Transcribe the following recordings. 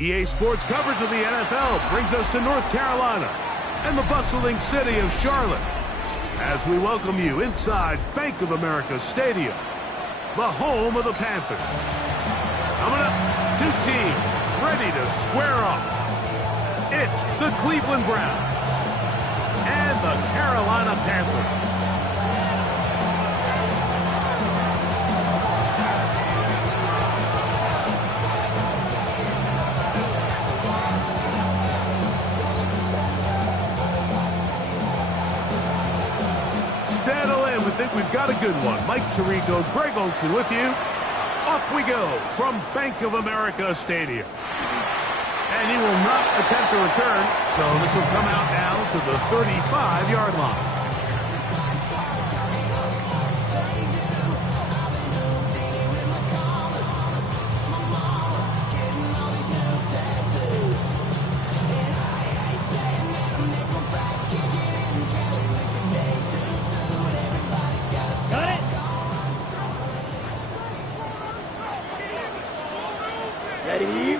EA Sports coverage of the NFL brings us to North Carolina and the bustling city of Charlotte as we welcome you inside Bank of America Stadium, the home of the Panthers. Coming up, two teams ready to square off. It's the Cleveland Browns and the Carolina Panthers. Settle in. We think we've got a good one. Mike Tirico, Greg Olson with you. Off we go from Bank of America Stadium. And he will not attempt a return, so this will come out now to the 35-yard line.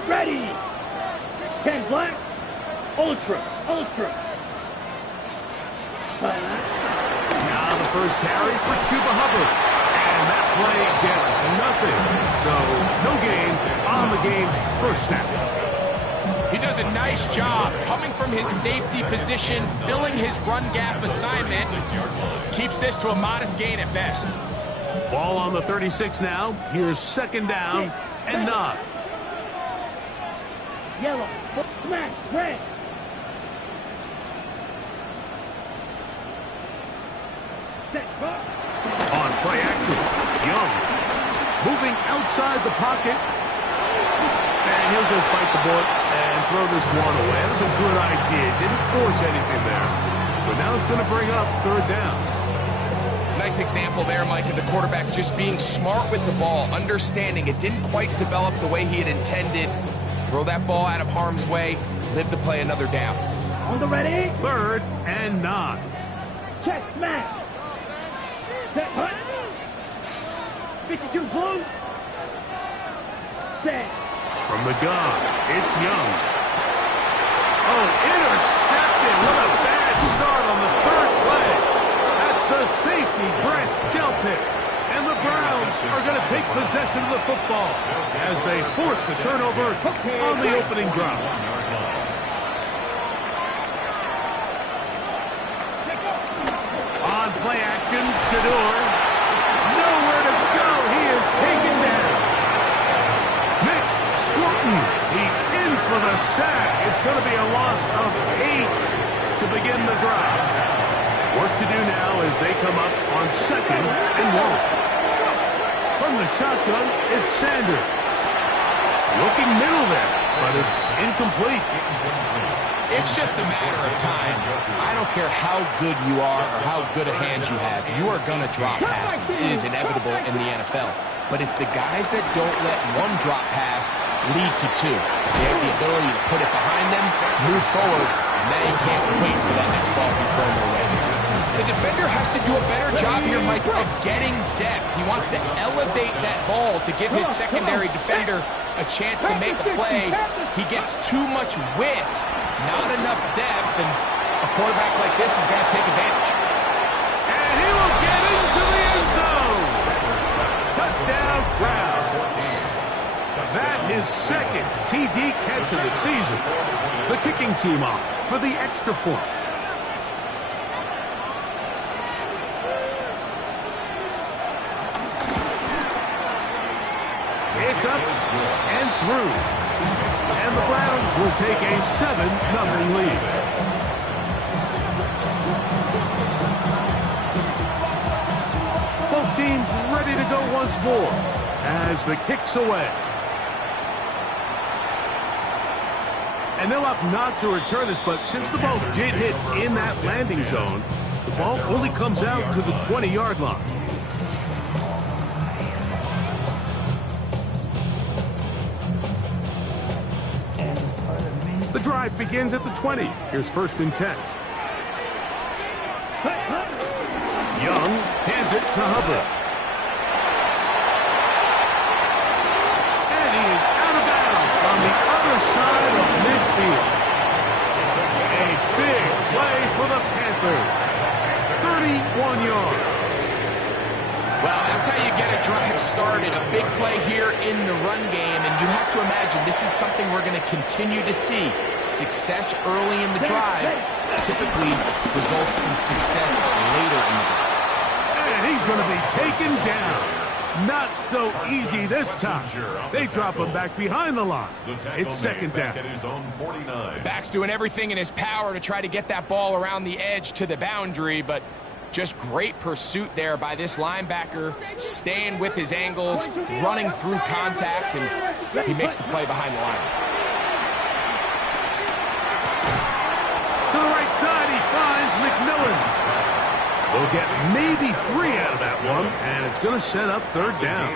Ready. 10 black. Ultra. Now the first carry for Chuba Hubbard. And that play gets nothing. So no gain on the game's first snap. He does a nice job coming from his safety position, filling his run gap assignment. Keeps this to a modest gain at best. Ball on the 36 now. Here's second down and 9. Yellow, black, red. On play action, Young moving outside the pocket. And he'll just bite the bullet and throw this one away. That was a good idea. Didn't force anything there. But now it's going to bring up third down. Nice example there, Mike, of the quarterback just being smart with the ball, understanding it didn't quite develop the way he had intended. Throw that ball out of harm's way, live to play another down. On the ready. Third and 9. Check, smash. Set, hut. 52 blue. Set. From the gun, it's Young. Oh, intercepted. What a bad start on the third play. That's the safety, Brett Delpit. And the Browns are going to take possession of the football as they force the turnover on the opening drive. On play action, Shador. Nowhere to go. He is taken down. Nick Squirton. He's in for the sack. It's going to be a loss of 8 to begin the drive. Work to do now as they come up on second and 1. From the shotgun, it's Sanders. Looking middle there, but it's incomplete. It's just a matter of time. I don't care how good you are or how good a hand you have. You are going to drop passes. It is inevitable in the NFL. But it's the guys that don't let one drop pass lead to 2. They have the ability to put it behind them, move forward, and they can't wait for that next ball to be thrown their way. The defender has to do a better job here, Mike, of getting depth. He wants to elevate that ball to give his secondary defender a chance to make a play. He gets too much width, not enough depth, and a quarterback like this is going to take advantage. And he will get into the end zone. Touchdown, Browns. That is second TD catch of the season. The kicking team off for the extra point. It's up and through. And the Browns will take a 7-0 lead. Both teams ready to go once more as the kick's away. And they'll opt not to return this, but since the ball did hit in that landing zone, the ball only comes out to the 20-yard line. The drive begins at the 20. Here's first and 10. Young hands it to Hubbard. And he is out of bounds on the other side play for the Panthers. 31 yards. Well, that's how you get a drive started. A big play here in the run game, and you have to imagine this is something we're going to continue to see. Success early in the drive typically results in success later in the drive. And he's going to be taken down. Not so easy this time. They drop him back behind the line. It's second down. Back's doing everything in his power to try to get that ball around the edge to the boundary, but just great pursuit there by this linebacker, staying with his angles, running through contact, and he makes the play behind the line. To the right side, he finds McMillan. They'll get maybe 3 out of that one, and it's going to set up third down.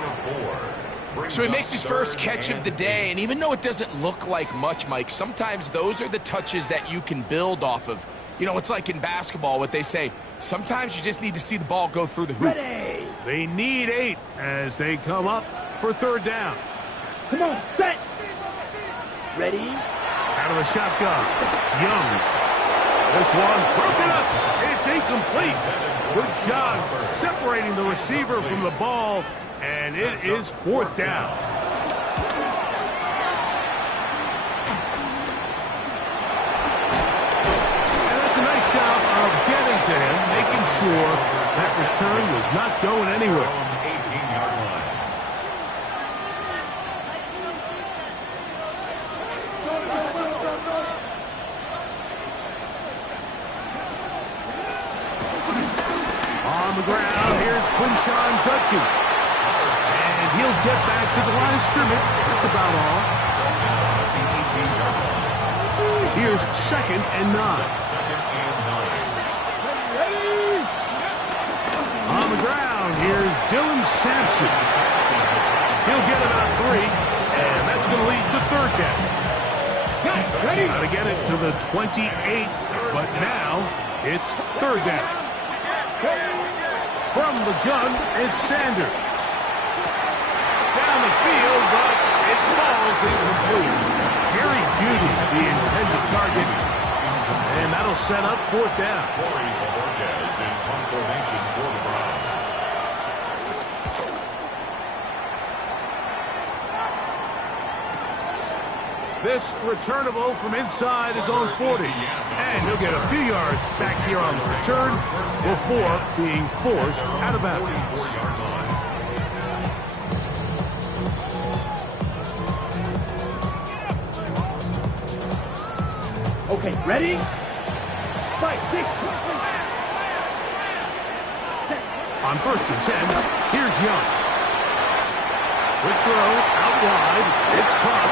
So he makes his first catch of the day, and even though it doesn't look like much, Mike, sometimes those are the touches that you can build off of. You know, it's like in basketball, what they say, sometimes you just need to see the ball go through the hoop. Ready. They need 8 as they come up for third down. Come on, set. Ready. Out of the shotgun, Young. This one broken up. It's incomplete. Good job separating the receiver from the ball, and it is fourth down. And that's a nice job of getting to him, making sure that return was not going anywhere. 18-yard line. On the ground, here's Quinshawn Judkins. And he'll get back to the line of scrimmage. That's about all. Here's second and 9. On the ground, here's Dylan Sampson. He'll get about 3, and that's going to lead to third down. Ready. Got to get it to the 28, but now it's third down. From the gun, it's Sanders. Down the field, but it falls incomplete. Jerry Jeudy, the intended target, and that'll set up fourth down. Corey Borges in punt formation for the Browns. This returnable from inside his own 40. And he'll get a few yards back here on the return before being forced out of bounds. 44-yard line. Okay, ready? 5, 6. On first and 10, here's Young. Quick throw, out wide, it's caught.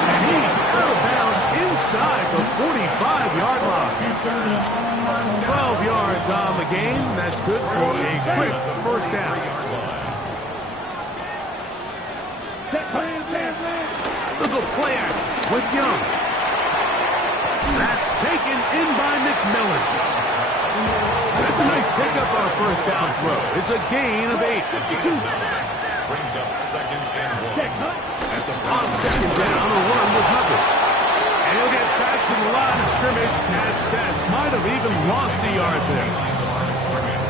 And he's out of bounds inside the 45-yard line. 12 yards on the game. That's good for a quick first down. Little play action with Young. That's taken in by McMillan. That's a nice pickup on a first down throw. It's a gain of 8. Brings up second and 1. At the on second down, a run with nothing. And he'll get back to the line of scrimmage at best. Might have even lost a yard there.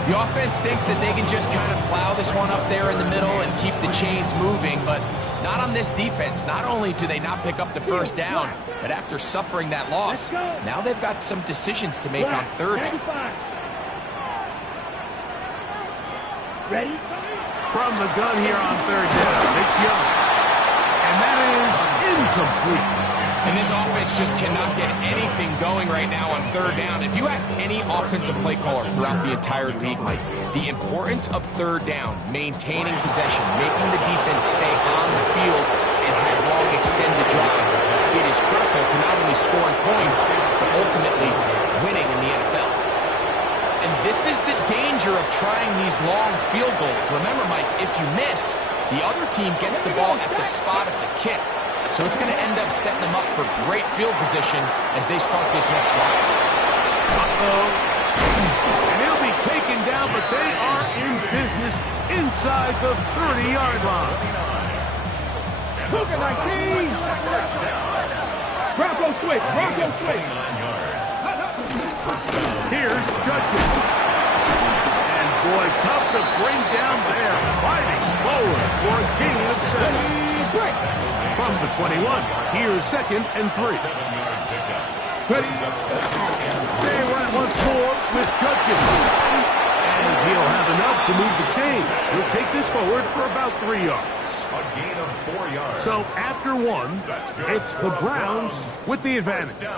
The offense thinks that they can just kind of plow this one up there in the middle and keep the chains moving, but not on this defense. Not only do they not pick up the first down, but after suffering that loss, now they've got some decisions to make on third down. Ready? From the gun here on third down, it's Young. And that is incomplete. And this offense just cannot get anything going right now on third down. If you ask any offensive play caller throughout the entire league, Mike, the importance of third down, maintaining possession, making the defense stay on the field and have long extended drives, it is critical to not only scoring points, but ultimately winning in the NFL. And this is the danger of trying these long field goals. Remember, Mike, if you miss, the other team gets the ball at the spot of the kick. So it's going to end up setting them up for great field position as they start this next drive. Uh-oh. And he'll be taken down, but they are in business inside the 30-yard line. Cougar 19. Bronco switch. Bronco switch. 9 yards. Here's Judkins. And boy, tough to bring down there. Fighting forward for a gain of 7. From the 21, here's 2nd and 3. Ready. They run it once more with Judkins. And he'll have enough to move the chains. He'll take this forward for about 3 yards. A gain of 4 yards. So after 1, it's the Browns with the advantage.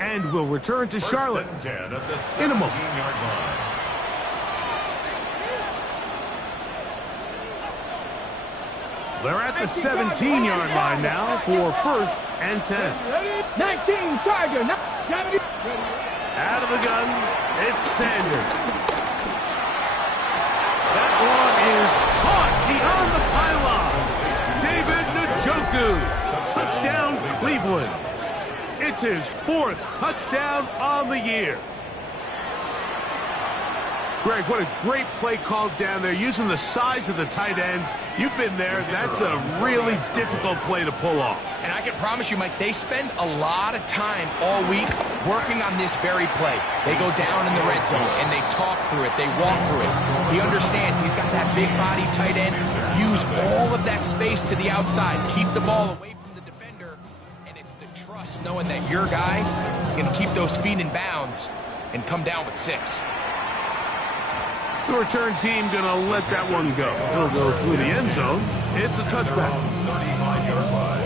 And will return to Charlotte in a moment. They're at the 17-yard line now for 1st and 10. 19 Charger. Out of the gun, it's Sanders. That one is caught beyond the pylon. David Njoku. Touchdown, Cleveland. It's his 4th touchdown on the year. Greg, what a great play called down there, using the size of the tight end. You've been there. That's a really difficult play to pull off. And I can promise you, Mike, they spend a lot of time all week working on this very play. They go down in the red zone, and they talk through it. They walk through it. He understands he's got that big body tight end. Use all of that space to the outside. Keep the ball away from the defender. And it's the trust knowing that your guy is going to keep those feet in bounds and come down with 6. The return team going to let that one go. He'll go through the end zone. It's a touchback. 35-yard line.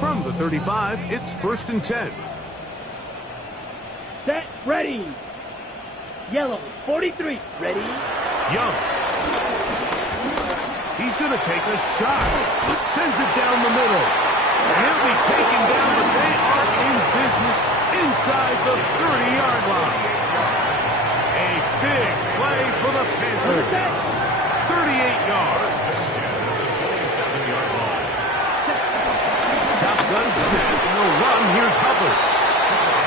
From the 35, it's 1st and 10. Set. Ready. Yellow. 43. Ready. Young. He's going to take a shot. Sends it down the middle. And he'll be taken down, but they are in business inside the 30-yard line. A big play for the Panthers. 38 yards. Shotgun snap, and he'll run. Here's Hubbard.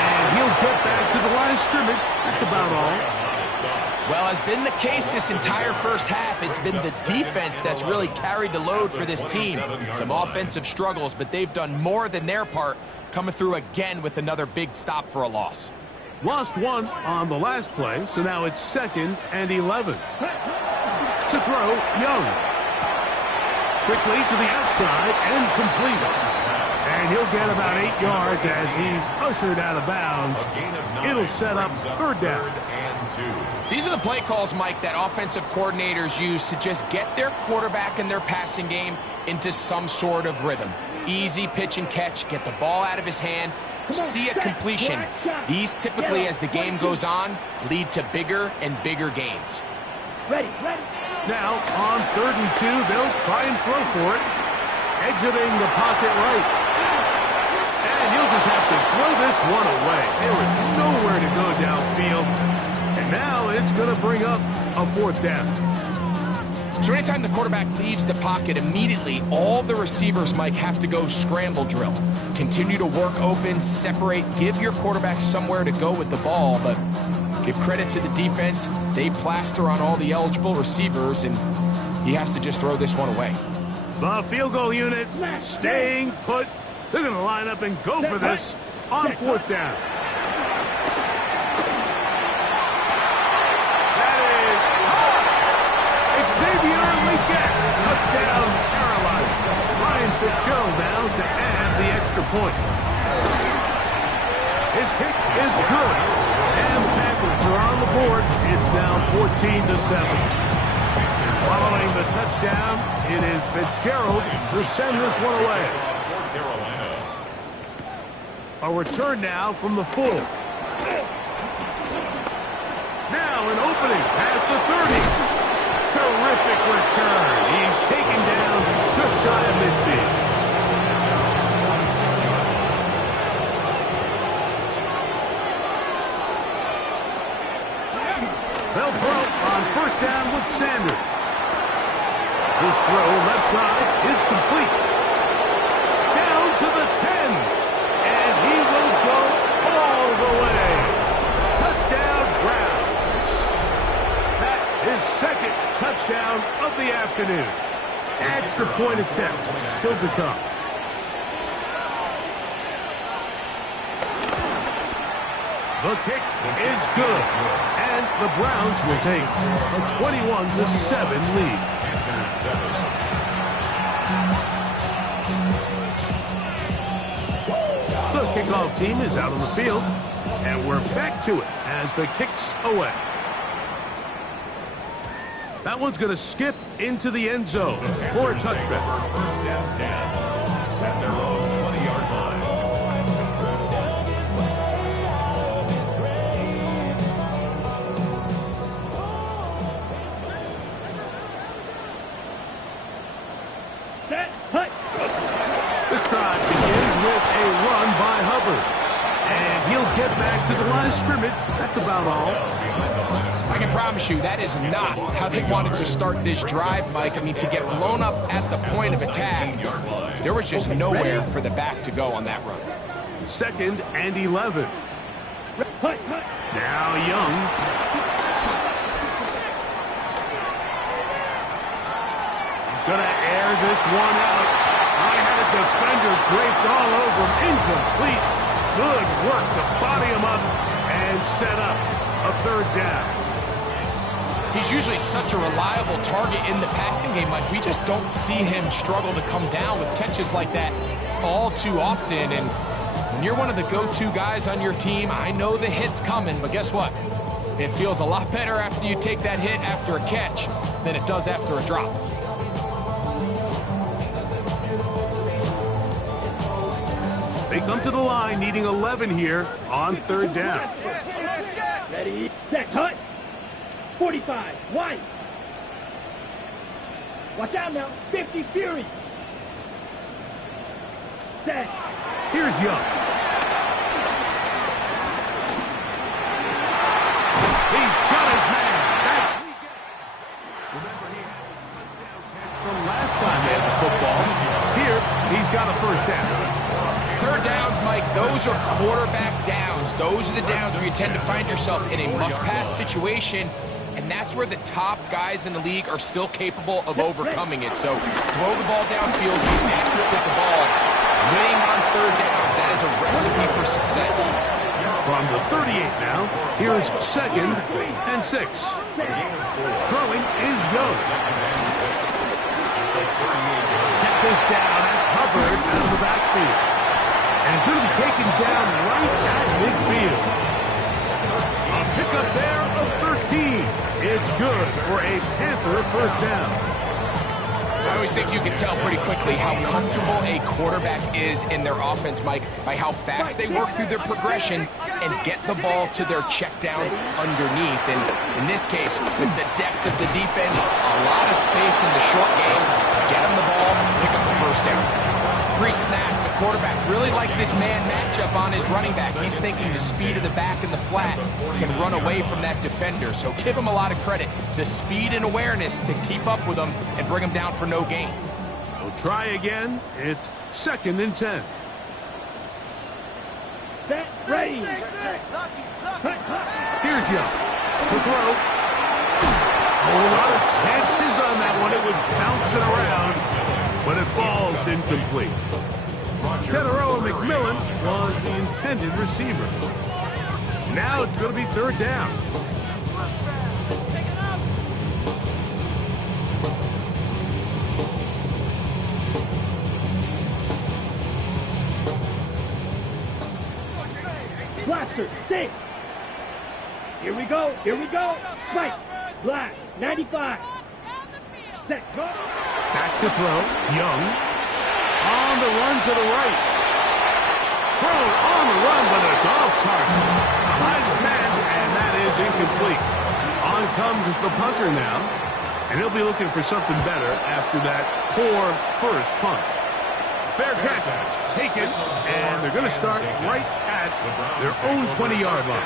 And he'll get back to the line of scrimmage. That's about all. Well, has been the case this entire first half. It's been the defense that's really carried the load for this team. Some offensive struggles, but they've done more than their part, coming through again with another big stop for a loss. Lost 1 on the last play, so now it's 2nd and 11. To throw, Young. Quickly to the outside and complete. And he'll get about 8 yards as he's ushered out of bounds. It'll set up 3rd down. These are the play calls, Mike, that offensive coordinators use to just get their quarterback and their passing game into some sort of rhythm. Easy pitch and catch, get the ball out of his hand, see a completion. These typically, as the game goes on, lead to bigger and bigger gains. Ready. Now, on 3rd and 2, they'll try and throw for it. Exiting the pocket right. And he'll just have to throw this one away. There is nowhere to go downfield. And now it's going to bring up a 4th down. So anytime the quarterback leaves the pocket, immediately all the receivers, Mike, have to go scramble drill. Continue to work open, separate, give your quarterback somewhere to go with the ball, but give credit to the defense. They plaster on all the eligible receivers, and he has to just throw this one away. The field goal unit staying put. They're going to line up and go for this on 4th down. Touchdown, Carolina. Ryan Fitzgerald now to add the extra point. His kick is good. And the Panthers are on the board. It's now 14-7. Following the touchdown, it is Fitzgerald to send this one away. A return now from the full. Now an opening past the 30. Terrific return. He's taken down just shy of midfield. They'll throw on 1st down with Sanders. His throw left side is complete. Down to the 10. And he will go all the way. Touchdown, Browns. That is 2nd touchdown of the afternoon. Adds extra point attempt still to come. The kick is good, and the Browns will take a 21-7 lead. The kickoff team is out on the field, and we're back to it as the kick's away. That one's going to skip into the end zone for a touchback. First down at their own 20-yard line. Set, hut. This drive begins with a run by Hubbard. And he'll get back to the line of scrimmage. That's about all. I can promise you that is not how they wanted to start this drive, Mike. I mean, to get blown up at the point of attack, there was just nowhere for the back to go on that run. 2nd and 11. Hut, hut. Now Young. He's going to air this one out. I had a defender draped all over him. Incomplete. Good work to body him up and set up a 3rd down. He's usually such a reliable target in the passing game, Mike. We just don't see him struggle to come down with catches like that all too often. And when you're one of the go-to guys on your team, I know the hit's coming, but guess what? It feels a lot better after you take that hit after a catch than it does after a drop. They come to the line needing 11 here on 3rd down. Ready, set, hut. 45, wide. Watch out now, 50 Fury. Set. Here's Young. He's got his man. That's weekend. Remember, he had a touchdown catch from last time they had the football. Here, he's got a 1st down. 3rd downs, Mike, those are quarterback downs. Those are the downs where you tend to find yourself in a must-pass situation, and that's where the top guys in the league are still capable of overcoming it. So throw the ball downfield, be accurate with the ball. Winning on 3rd downs, that is a recipe for success. From the 38 now, here's 2nd and 6. Throwing is Young. Get this down. That's Hubbard out of the backfield. And he's going to be taken down right at midfield. A pickup there of 13. It's good for a Panther 1st down. I always think you can tell pretty quickly how comfortable a quarterback is in their offense, Mike, by how fast they work through their progression and get the ball to their check down underneath. And in this case, with the depth of the defense, a lot of space in the short game, get them the ball, pick up the 1st down. Pre-snap, the quarterback really liked this man matchup on his running back. He's thinking the speed of the back in the flat can run away from that defender. So give him a lot of credit. The speed and awareness to keep up with him and bring him down for no gain. We'll try again. It's 2nd and 10. Set, ready. Here's Young to throw. A lot of chances on that one. It was bouncing around, but it falls incomplete. Teteroa McMillan was the intended receiver. Now it's going to be 3rd down. Blaster, 6. Here we go, Spike, black, 95. Set, go. Back to throw. Young on the run to the right. Throw on the run, but it's off target. Behind his man, and that is incomplete. On comes the punter now, and he'll be looking for something better after that poor 1st punt. Fair catch, taken, and they're going to start right at their own 20-yard line.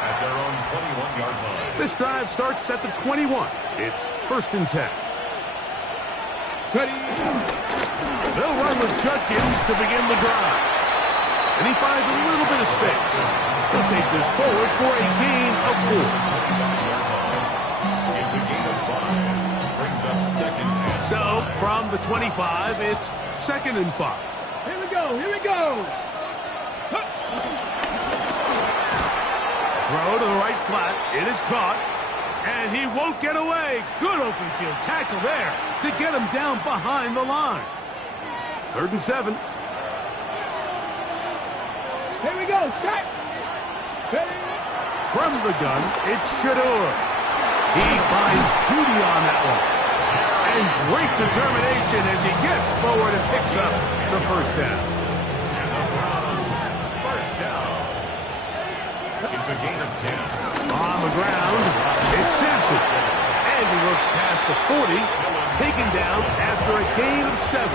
At their own 21-yard line. This drive starts at the 21. It's 1st and 10. Ready. They'll run with Judkins to begin the drive. And he finds a little bit of space. He'll take this forward for a gain of 4. It's a gain of 5. Brings up second and So, 5. from the 25, it's 2nd and 5. Here we go. Here we go. Throw to the right flat. It is caught. And he won't get away. Good open field tackle there to get him down behind the line. 3rd and 7. Here we go. Set. Ready. From the gun, it's Shador. He finds Judy on that one. And great determination as he gets forward and picks up the first down. And the Browns, first down. It's a gain of 10. On the ground, it's Sampson. And he looks past the 40, taken down after a gain of 7.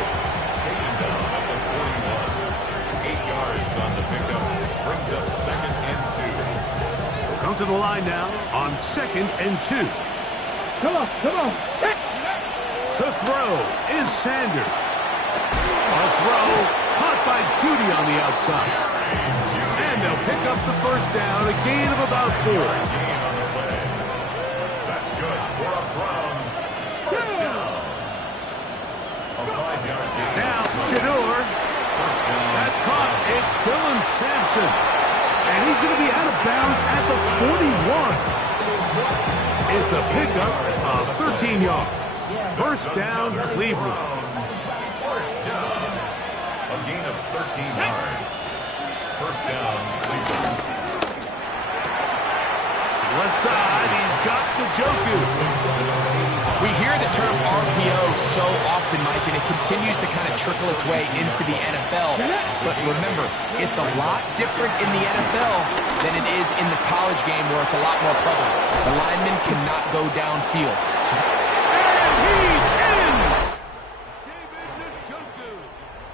Taken down at the 41. 8 yards on the pickup. Brings up 2nd and 2. Come to the line now on 2nd and 2. Come on. Come on. Set. To throw is Sanders. A throw caught by Judy on the outside. And they'll pick up the first down, a gain of about 4. Gain on the play. That's good for a Browns first down. A 5-yard gain. Now, Shador. First down. That's caught. It's Dylan Sampson. And he's going to be out of bounds at the 41. It's a pickup of 13 yards. First down, Cleveland. First down. A gain of 13 yards. First down, Cleveland. Left side, he's got Njoku. We hear the term RPO so often, Mike, and it continues to kind of trickle its way into the NFL. But remember, it's a lot different in the NFL than it is in the college game where it's a lot more prevalent. The lineman cannot go downfield. So And he's in! David Njoku.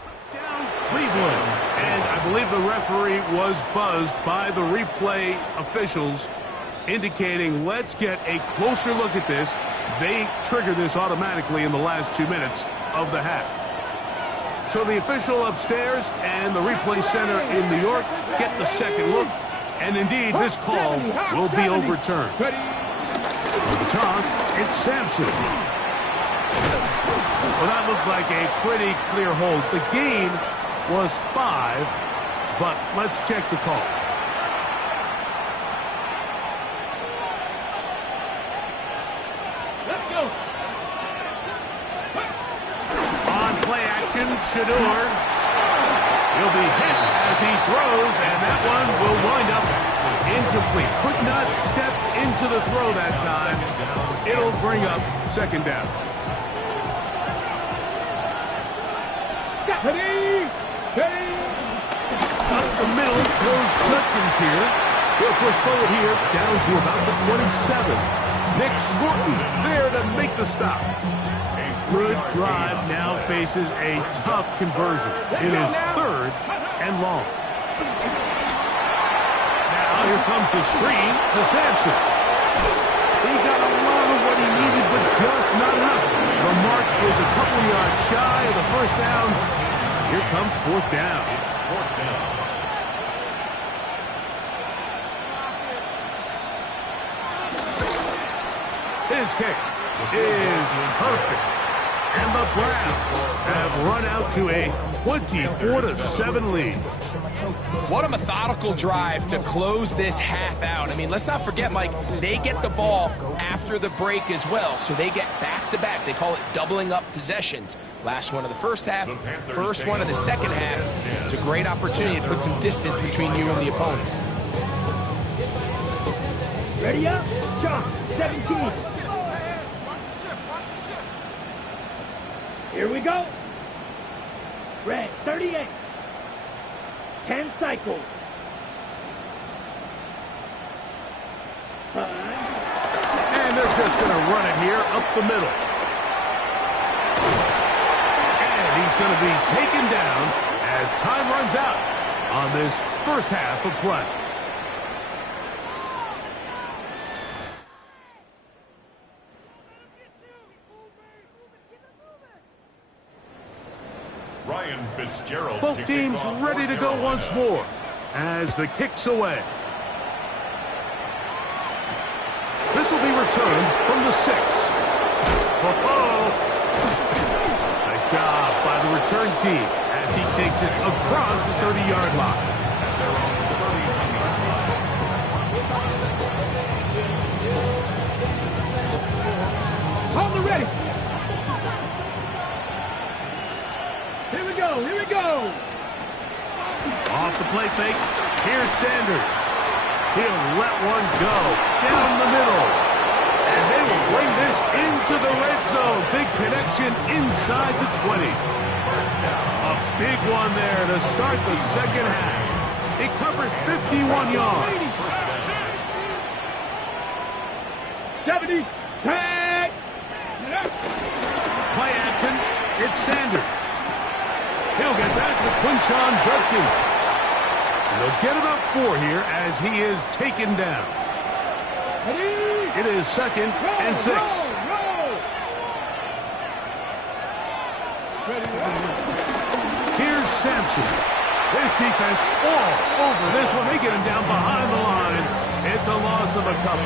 Touchdown, Cleveland. And I believe the referee was buzzed by the replay officials, indicating let's get a closer look at this. They trigger this automatically in the last 2 minutes of the half. So the official upstairs and the replay center in New York get the second look. And indeed, this call will be overturned. Ready. With the toss, it's Sampson. Well, that looked like a pretty clear hold. The gain was 5, but let's check the call. Let's go. On play action, Shador. He'll be hit as he throws, and that one will wind up incomplete. Could not step into the throw that time. It'll bring up 2nd down. Ready. Ready. Up the middle goes Judkins here. He'll push forward here down to about the 27. Nick Scorton there to make the stop. A good drive now faces a tough conversion. It is 3rd and long. Now here comes the screen to Sampson. He got a lot of what he needed, but just not enough. The mark is a couple yards shy of the first down. Here comes 4th down. It's 4th down. His kick is perfect. And the Browns have run out to a 24-7 lead. what a methodical drive to close this half out. I mean, let's not forget, Mike, they get the ball after the break as well, so they get back-to-back. They call it doubling up possessions. Last one of the first half, first one of the second half. It's a great opportunity to put some distance between you and the opponent. Ready up. Shot. 17. Here we go. Red, 38. 10 cycles. 5. And they're just going to run it here up the middle. And he's going to be taken down as time runs out on this first half of play. Ryan Fitzgerald. Both teams ready to go once more as the kick's away. This will be returned from the 6. Nice job by the return team as he takes it across the 30-yard line. Hold the ready. Here we go. Here we go. Off the play fake. Here's Sanders. He'll let one go down the middle. And they will bring this into the red zone. Big connection inside the 20. A big one there to start the second half. It covers 51 yards. 70. Tag. Play action. It's Sanders. He'll get back to Quinshon Judkins. They'll get about 4 here as he is taken down. It is 2nd and 6. Here's Sampson. This defense all over this one. They get him down behind the line. It's a loss of a couple.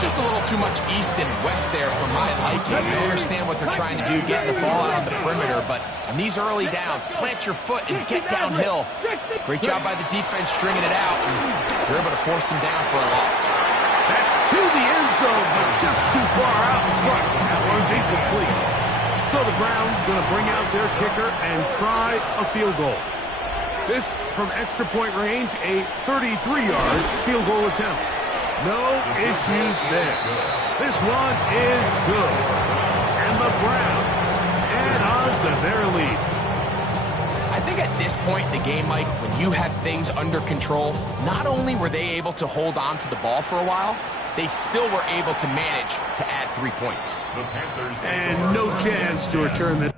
Just a little too much east and west there for my liking. I understand what they're trying to do, getting the ball out on the perimeter, but on these early downs, plant your foot and get downhill. Great job by the defense stringing it out, and they're able to force him down for a loss. That's to the end zone, but just too far out in front. That one's incomplete. So the Browns going to bring out their kicker and try a field goal. This from extra point range, a 33-yard field goal attempt. No issues there. This one is good. And the Browns add on to their lead. I think at this point in the game, Mike, when you have things under control, not only were they able to hold on to the ball for a while, they still were able to manage to add 3 points. The Panthers and no chance to return the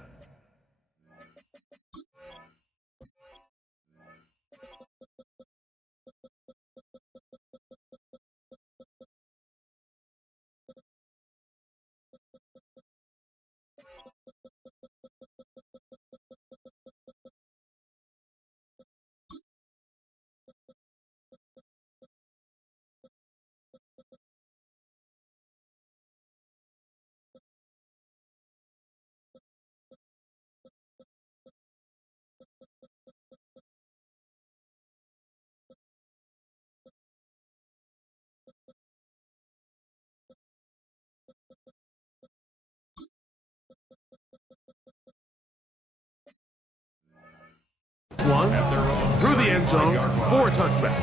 one through the end zone for a touchback.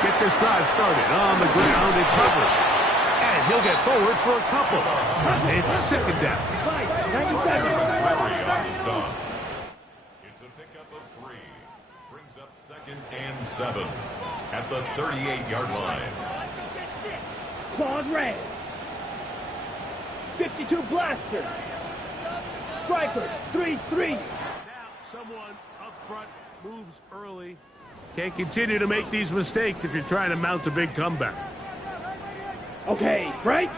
Get this drive started on the ground. It's Hubbard. And he'll get forward for a couple. It's 2nd down. It's a pickup of 3. Brings up 2nd and 7 at the 38-yard line. Claws red. 52 blaster. Striker 3-3. Now someone up front moves early. Can't continue to make these mistakes if you're trying to mount a big comeback. Okay, right?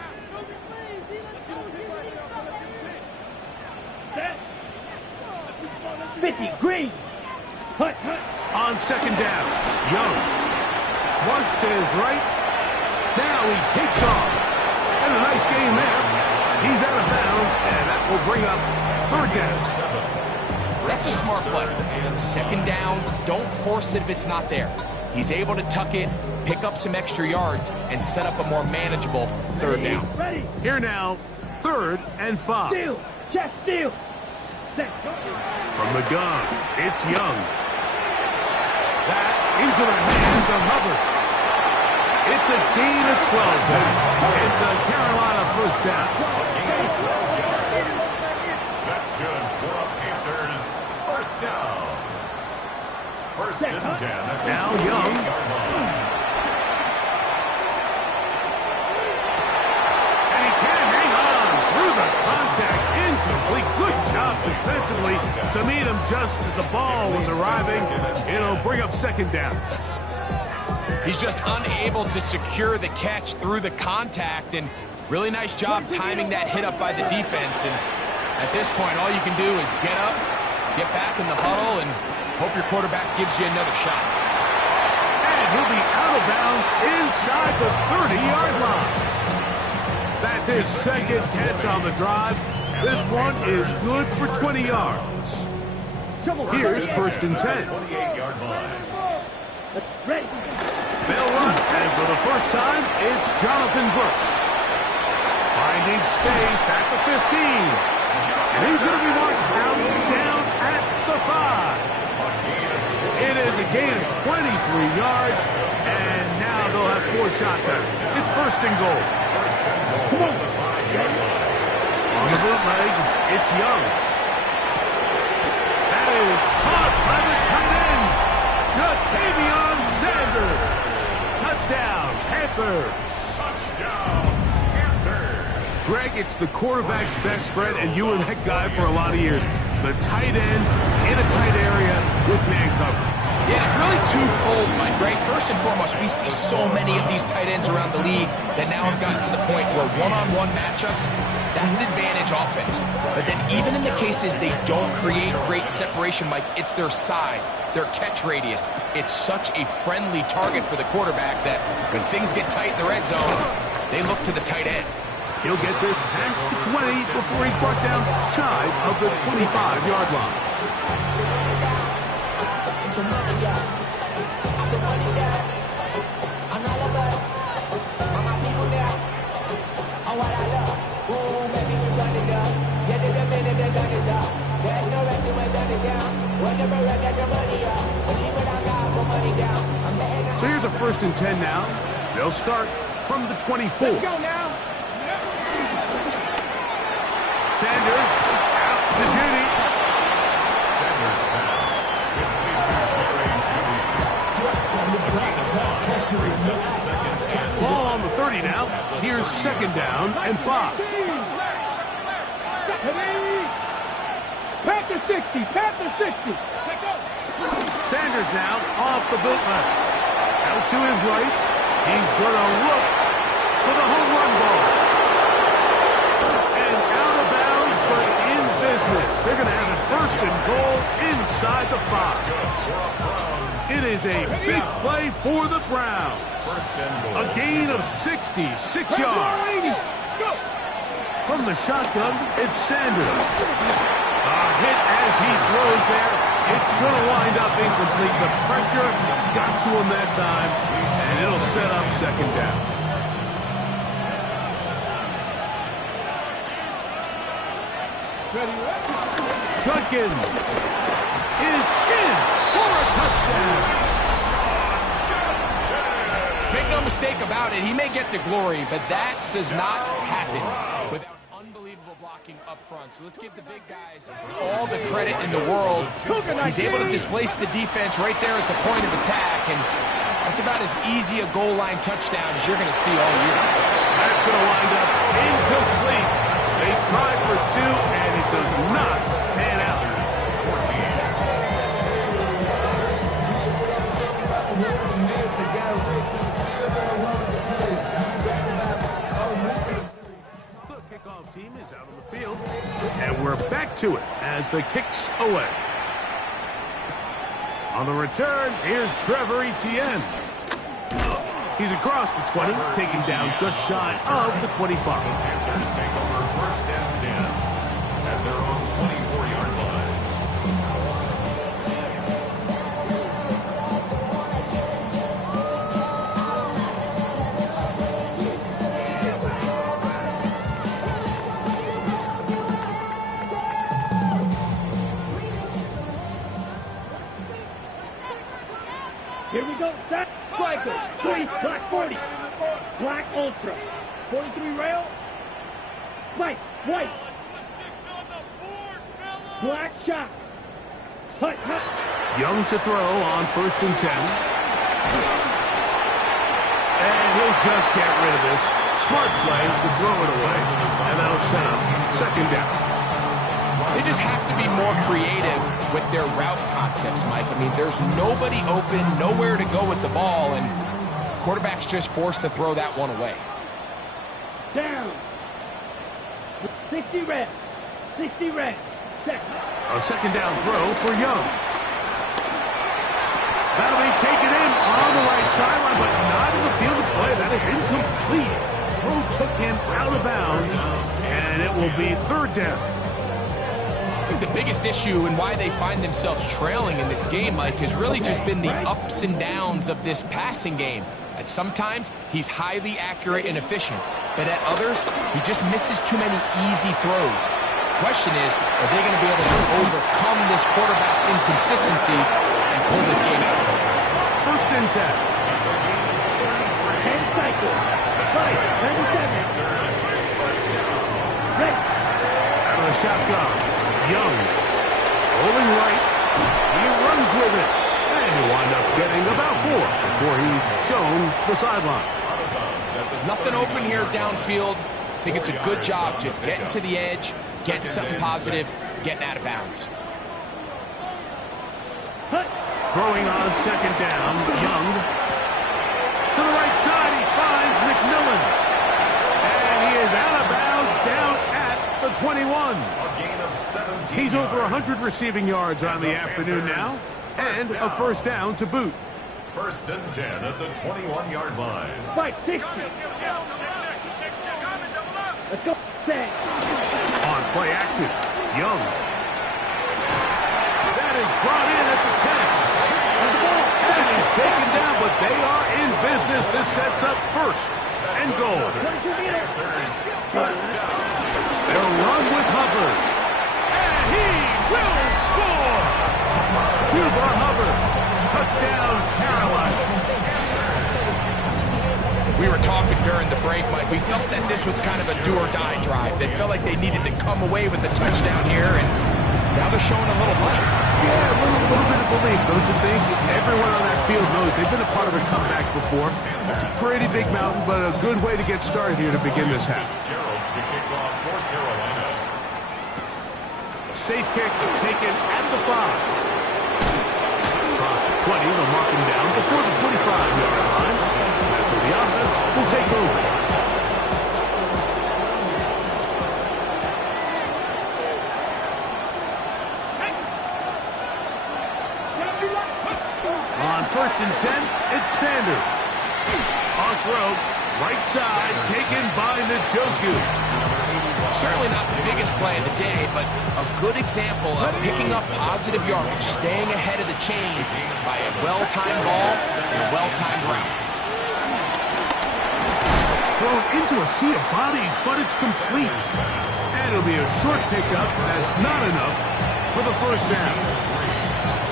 Set. 50 green. Hut. On 2nd down, Young. Flush to his right. Now he takes off. And a nice gain there. He's out of bounds, and that will bring up 3rd down. That's a smart play. 2nd down, don't force it if it's not there. He's able to tuck it, pick up some extra yards, and set up a more manageable 3rd down. Ready. Here now, 3rd and 5. Steal. Chest steal. Set. From the gun, it's Young. That into the hands of Hubbard. It's a gain of 12 there. It's a Carolina 1st down. That's good for a Panthers 1st down. 1st and 10. Now Young. And he can't hang on through the contact. Incomplete. Good job defensively just as the ball was arriving. It'll bring up second down. He's just unable to secure the catch through the contact, and really nice job timing that hit up by the defense. And at this point, all you can do is get up, get back in the huddle, and hope your quarterback gives you another shot. And he'll be out of bounds inside the 30-yard line. That's his second catch on the drive. This one is good for 20 yards. Here's first and 10. 28-yard line. Ready. They'll run, and for the first time, it's Jonathan Brooks. Finding space at the 15. And he's going to be marked down at the 5. It is a gain of 23 yards, and now they'll have 4 shots at it. It's first and goal. Come on. On the bootleg, it's Young. That is caught by the tight end, Ja'Tavion Sanders. Touchdown, Panthers. Touchdown, Panthers. Greg, it's the quarterback's best friend, and you were that guy for a lot of years. The tight end in a tight area with man coverage. Yeah, it's really twofold, Mike, Greg. First and foremost, we see so many of these tight ends around the league that now have gotten to the point where one-on-one matchups, that's advantage offense. But then even in the cases they don't create great separation, Mike, it's their size, their catch radius. It's such a friendly target for the quarterback that when things get tight in the red zone, they look to the tight end. He'll get this past the 20 before he's brought down shy of the 25-yard line. So here's a first and 10 now. They'll start from the 24. Let's go now. Sanders out to Judy. Sanders pass. Second and Ball on the 30 now. Here's second down and 5. Panther 60. Panther 60. Let's go. Sanders now off the bootleg. Out to his right. He's going to look for the home run ball. And out of bounds, but in business. They're going to have a first and goal inside the 5. It is a big play for the Browns. first and goal. A gain of 66 yards. From the shotgun, it's Sanders. A hit as he throws there. It's going to wind up incomplete. The pressure got to him that time, and it'll set up second down. Judkins is in for a touchdown. Make no mistake about it, he may get the glory, but that does not happen without unbelievable blocking up front. So let's give the big guys all the credit in the world. He's able to displace the defense right there at the point of attack, and that's about as easy a goal line touchdown as you're going to see all year. That's going to wind up incomplete. They tried for 2, and it does not pan out. The kickoff team is out on the field, and we're back to it as the kick's away. On the return, here's Trevor Etienne. He's across the 20, taken down just shy of the 25. Panthers take over first and 10 at their own 24-yard line. Here we go. Set. Striker. 3. Black 40. Black Ultra. 43 rail. White. White. Black shot. Hut. Hut. Young to throw on first and 10. And he'll just get rid of this. Smart play to throw it away. And that'll set up second down. They just have to be more creative with their route concepts, Mike. I mean, there's nobody open, nowhere to go with the ball, and quarterback's just forced to throw that one away. Down. 60 reps. 60 reps. A second down throw for Young. That'll be taken in on the right sideline, but not in the field of play. That is incomplete. Throw took him out of bounds, and it will be third down. I think the biggest issue and why they find themselves trailing in this game, Mike, has really just been the ups and downs of this passing game. At sometimes, he's highly accurate and efficient, but at others, he just misses too many easy throws. Question is, are they going to be able to overcome this quarterback inconsistency and pull this game out? First and 10. 10 cycles. 5, 97. Ready. Out of the shotgun. Young. Rolling right. He runs with it. And he'll wind up getting about 4 before he's shown the sideline. Nothing open here downfield. I think it's a good job just getting to the edge, getting something positive, getting out of bounds. Throwing on second down, Young. To the right side, he finds McMillan. And he is out of bounds down at the 21. A gain of 17 He's over yards. 100 receiving yards on the afternoon now. And a first down to boot. First and 10 at the 21-yard line. 560. Let's go. Set. On play action, Young. That is brought in at the 10. And he's taken down, but they are in business. This sets up first and goal. 22 meters. They'll run with Hubbard. And he will score. Cuba Hubbard. Touchdown, Carolina. We were talking during the break, Mike. We felt that this was kind of a do-or-die drive. They felt like they needed to come away with the touchdown here, and now they're showing a little life. Yeah, a little bit of belief, don't you think? Everyone on that field knows they've been a part of a comeback before. It's a pretty big mountain, but a good way to get started here to begin this half. Gerald to kick off for Carolina. A safe kick taken at the 5. Across the 20, they'll mark him down before the 25-yard line. That's where the offense will take over. On first and 10, it's Sanders. On throw, right side, taken by Njoku. Certainly not the biggest play of the day, but a good example of picking up positive yardage, staying ahead of the chains by a well-timed ball and a well-timed route. Thrown into a sea of bodies, but it's complete. And it'll be a short pickup. That's not enough for the first down.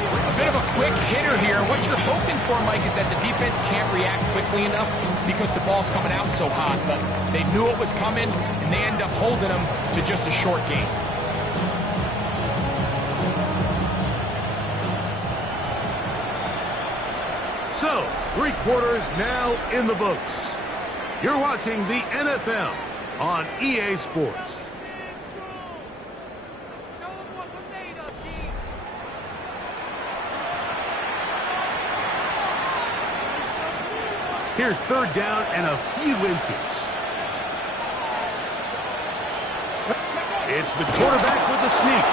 A bit of a quick hitter here. What you're hoping for, Mike, is that the defense can't react quickly enough because the ball's coming out so hot. But they knew it was coming, and they end up holding them to just a short gain. So, 3 quarters now in the books. You're watching the NFL on EA Sports. Here's third down and a few inches. It's the quarterback with the sneak.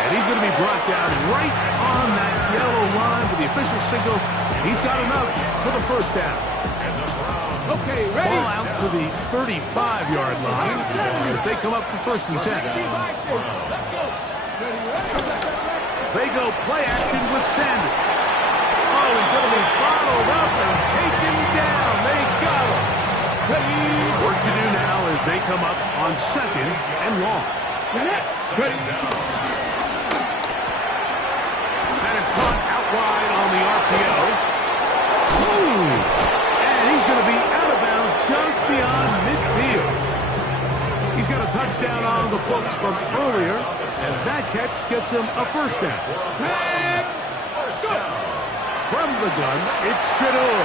And he's going to be brought down right on that yellow line with the official signal. He's got enough for the first down. Okay, ready. Ball out to the 35-yard line as they come up for first and 10. They go play action with Sanders. Oh, he's going to be bottled up and taken down. They got him. Work to do now as they come up on second and long. That is caught out wide on the RPO. And he's going to be out of bounds just beyond midfield. He's got a touchdown on the books from earlier, and that catch gets him a first down. From the gun, it's Shador.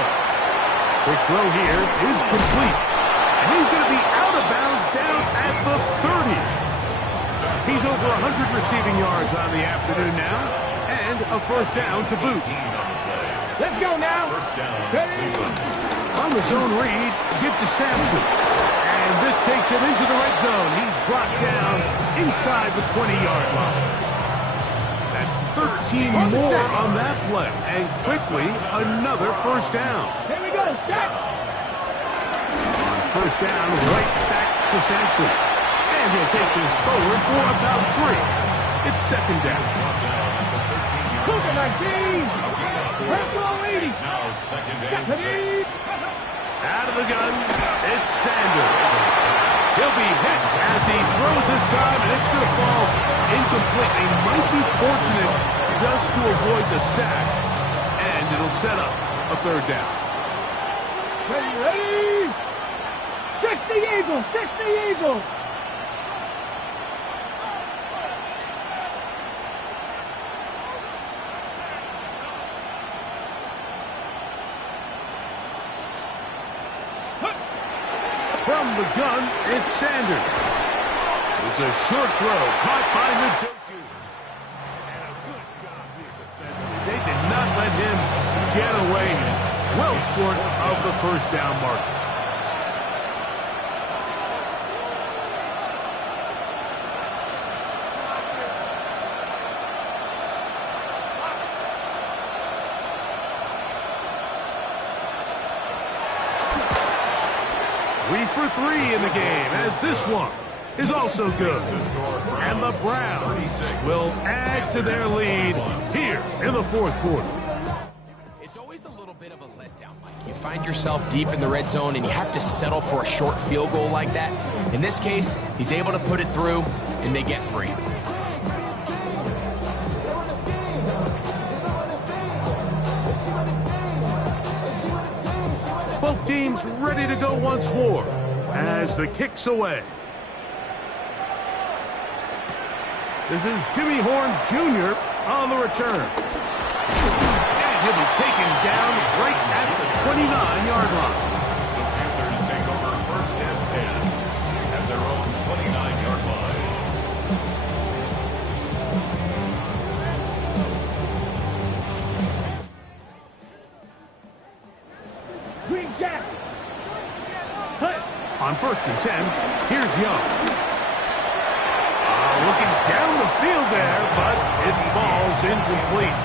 The throw here is complete. And he's going to be out of bounds down at the 30. He's over 100 receiving yards on the afternoon now, and a first down to boot. Let's go now. First down. Hey. On the zone read, give to Sampson. And this takes him into the red zone. He's brought down inside the 20-yard line. That's 13 more on that play. And quickly, another first down. Here we go. Step. On first down, right back to Sampson. And he'll take this forward for about 3. It's second down. Cougar 19. Retro 80. Now second and 6. Out of the gun, it's Sanders. He'll be hit as he throws this time, and it's going to fall incomplete. He might be fortunate just to avoid the sack, and it'll set up a third down. Ready? 60 Eagles. 60 Eagles. From the gun, it's Sanders. It's a short throw, caught by Njoku. And a good job here defensively. They did not let him get away. He's well short of the first down marker. For 3 in the game, as this one is also good. And the Browns will add to their lead here in the fourth quarter. It's always a little bit of a letdown, Mike. You find yourself deep in the red zone and you have to settle for a short field goal like that. In this case, he's able to put it through and they get 3. Both teams ready to go once more as the kick's away. This is Jimmy Horn Jr. on the return. And he'll be taken down right at the 29-yard line. The Panthers take over first and 10 at their own 29-yard line. Green Jack. On first and 10, here's Young. Looking down the field there, but it falls incomplete.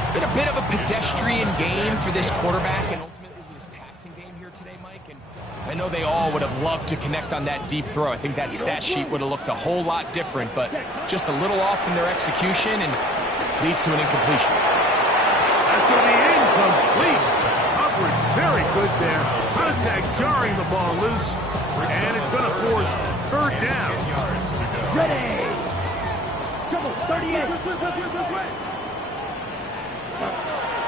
It's been a bit of a pedestrian game for this quarterback and ultimately this passing game here today, Mike. And I know they all would have loved to connect on that deep throw. I think that stat sheet would have looked a whole lot different, but just a little off in their execution and leads to an incompletion. That's going to be incomplete. Coverage very good there. Contact jarring the ball loose, and it's going to force third down. Ready. Double 38.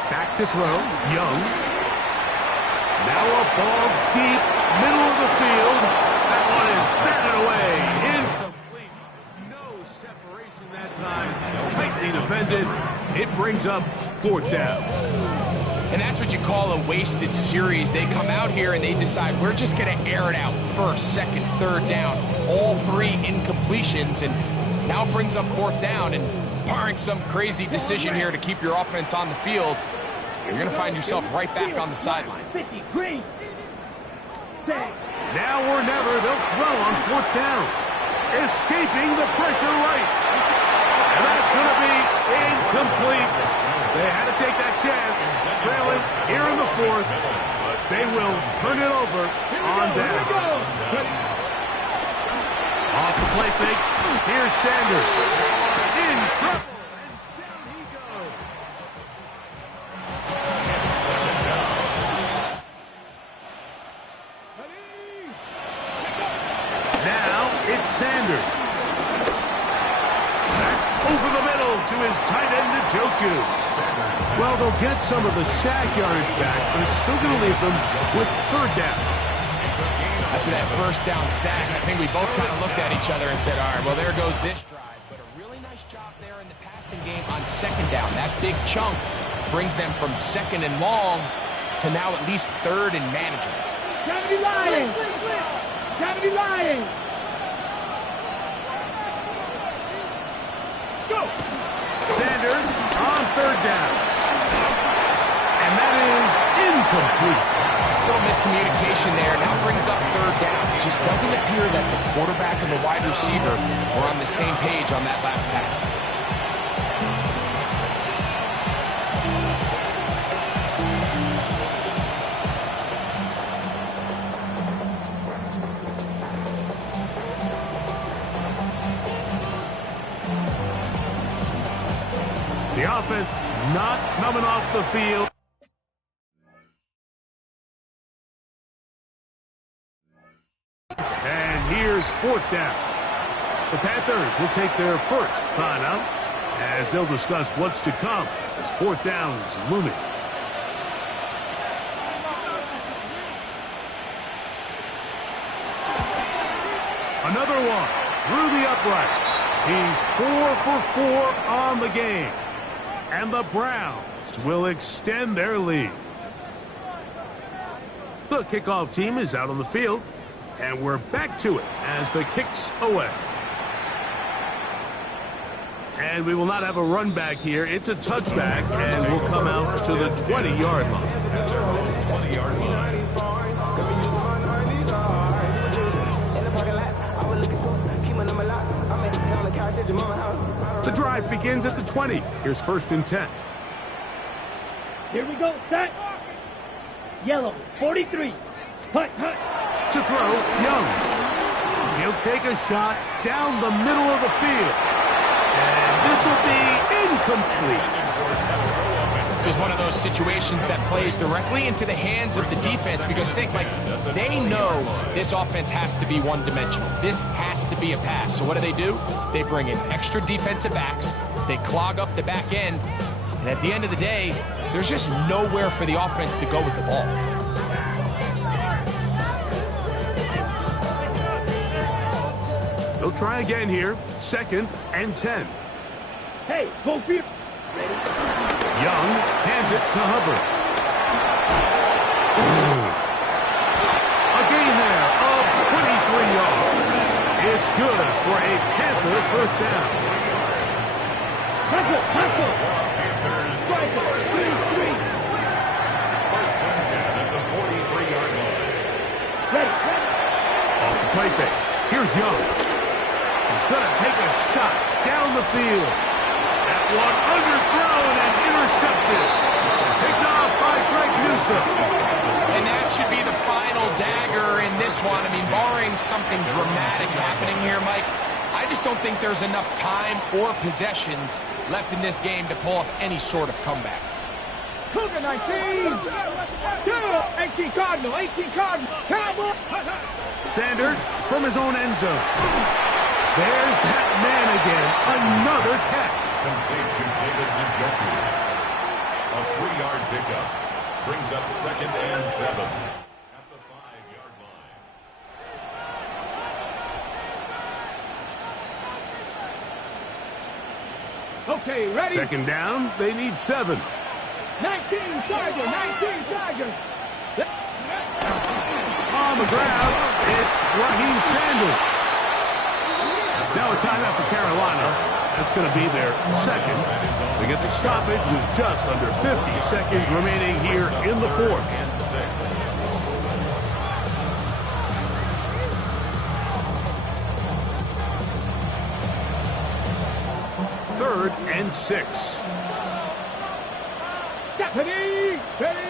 Back to throw. Young. Now a ball deep, middle of the field. That one is batted away. Incomplete. No separation that time. Tightly defended. It brings up fourth down. And that's what you call a wasted series. They come out here and they decide we're just going to air it out first, second, third down. All 3 incompletions, and now it brings up fourth down. And barring some crazy decision here to keep your offense on the field, you're going to find yourself right back on the sideline. 50 Green. Now or never, they'll throw on fourth down. Escaping the pressure right. And that's going to be incomplete. They had to take that chance, trailing here in the fourth, but they will turn it over on down. Off the play fake, here's Sanders. In trouble, and down he goes. Now it's Sanders. That's over the middle to his tight end, Njoku. Well, they'll get some of the sack yardage back, but it's still going to leave them with third down. After that first down sack, I think we both kind of looked at each other and said, all right, well, there goes this drive. But a really nice job there in the passing game on second down. That big chunk brings them from second and long to now at least third and manageable. Gravity lying. Gravity lying. Go! Sanders on third down. And that is incomplete. Little miscommunication there. Now brings up third down. It just doesn't appear that the quarterback and the wide receiver were on the same page on that last pass. The offense not coming off the field. And here's fourth down. The Panthers will take their first timeout as they'll discuss what's to come as fourth down is looming. Another one through the uprights. He's 4 for 4 on the game. And the Browns will extend their lead. The kickoff team is out on the field, and we're back to it as the kick's away. And we will not have a run back here. It's a touchback, and we'll come out to the 20-yard line. At their own 20-yard line. The drive begins at the 20. Here's first and 10. Here we go, set. Yellow, 43. Hut, hut. To throw, Young. He'll take a shot down the middle of the field. And this will be incomplete. This is one of those situations that plays directly into the hands of the defense because think, like, they know this offense has to be one-dimensional. This has to be a pass. So what do? They bring in extra defensive backs. They clog up the back end. And at the end of the day, there's just nowhere for the offense to go with the ball. They'll try again here. Second and 10. Hey, go for it. Young hands it to Hubbard. A gain there of 23 yards. It's good for a Panther first down. Hustle, hustle. Panthers. Striker, 3-3. First and 10 at the 43-yard line. Ready, ready. Off the play fake. Here's Young. He's going to take a shot down the field. That one underthrown and intercepted. Picked off by Greg Newsome. And that should be the final dagger in this one. I mean, barring something dramatic happening here, Mike, I just don't think there's enough time or possessions left in this game to pull off any sort of comeback. Cougar 19. 18 Cardinal, 18 Cardinal. Cowboy. Sanders from his own end zone. There's that man again. Another catch. Complete to David Njoku. A 3-yard pickup brings up second and 7 at the 5-yard line. Okay, ready? Second down. They need 7. 19 Charger, 19 Charger. On the ground, it's Raheem Sanders. Now a timeout for Carolina. That's going to be their second. They get the stoppage with just under 50 seconds remaining here in the fourth. And 6. Third and 6. Stephanie, ready?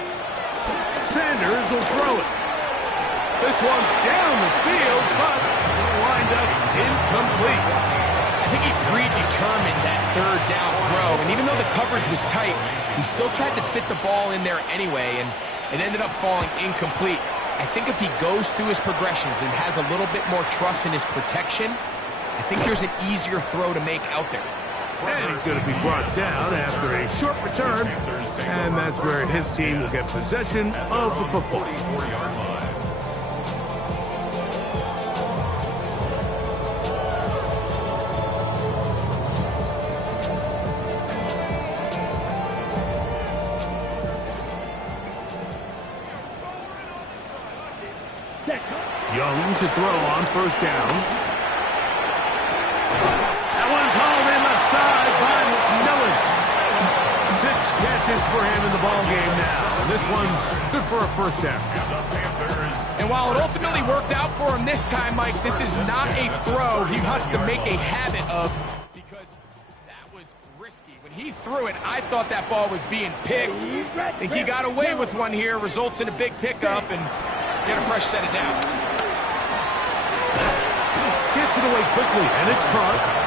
Sanders will throw it. This one down the field, but lined up incomplete. I think he predetermined that third down throw, and even though the coverage was tight, he still tried to fit the ball in there anyway, and it ended up falling incomplete. I think if he goes through his progressions and has a little bit more trust in his protection, I think there's an easier throw to make out there. And he's going to be brought down after a short return, and that's where his team will get possession of the football. 44-yard line. Young to throw on first down. That one's hauled in left side. inches for him in the ball game now. And this one's good for a first down. And while it ultimately worked out for him this time, Mike, this is not a throw he wants to make a habit of, because that was risky. When he threw it, I thought that ball was being picked. I think he got away with one here, results in a big pickup, and get a fresh set of downs. Gets it away quickly, and it's caught.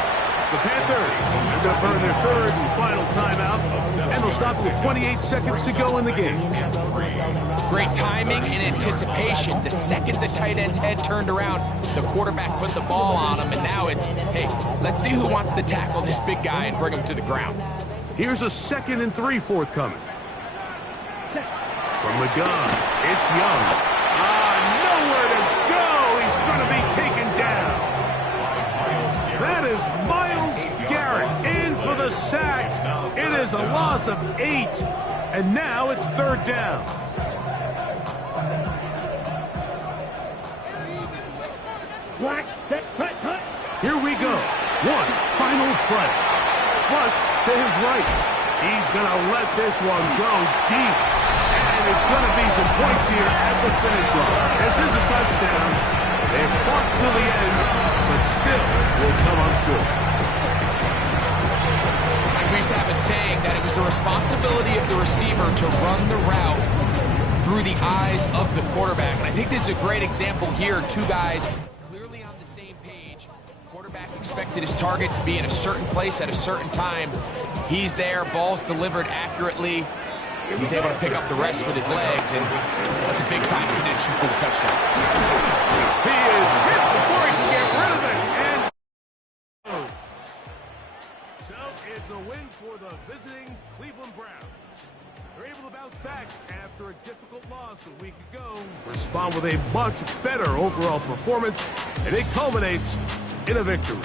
The Panthers are going to burn their third and final timeout, and they'll stop with 28 seconds to go in the game. Great timing and anticipation. The second the tight end's head turned around, the quarterback put the ball on him, and now it's, hey, let's see who wants to tackle this big guy and bring him to the ground. Here's a 2nd and 3 forthcoming. From the gun, it's Young. Nowhere to go. He's going to be taken down. That is Myles Garrett in for the sack. It is a loss of 8, and now it's 3rd down. Black, set, cut. Here we go. One final play. Flush to his right. He's going to let this one go deep. And it's going to be some points here at the finish line. This is a touchdown. They've fought to the end, but still will come up short. We used to have a saying that it was the responsibility of the receiver to run the route through the eyes of the quarterback. And I think this is a great example here. Two guys clearly on the same page. Quarterback expected his target to be in a certain place at a certain time. He's there, ball's delivered accurately. He's able to pick up the rest with his legs, and that's a big-time connection for the touchdown. He is hit before he can get rid of it, and so it's a win for the visiting Cleveland Browns. They're able to bounce back after a difficult loss a week ago, respond with a much better overall performance, and it culminates in a victory.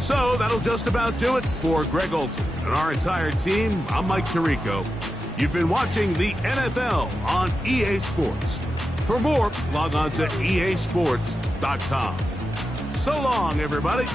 So that'll just about do it for Greg Olson and our entire team. I'm Mike Tirico. You've been watching the NFL on EA Sports. For more, log on to easports.com. So long, everybody.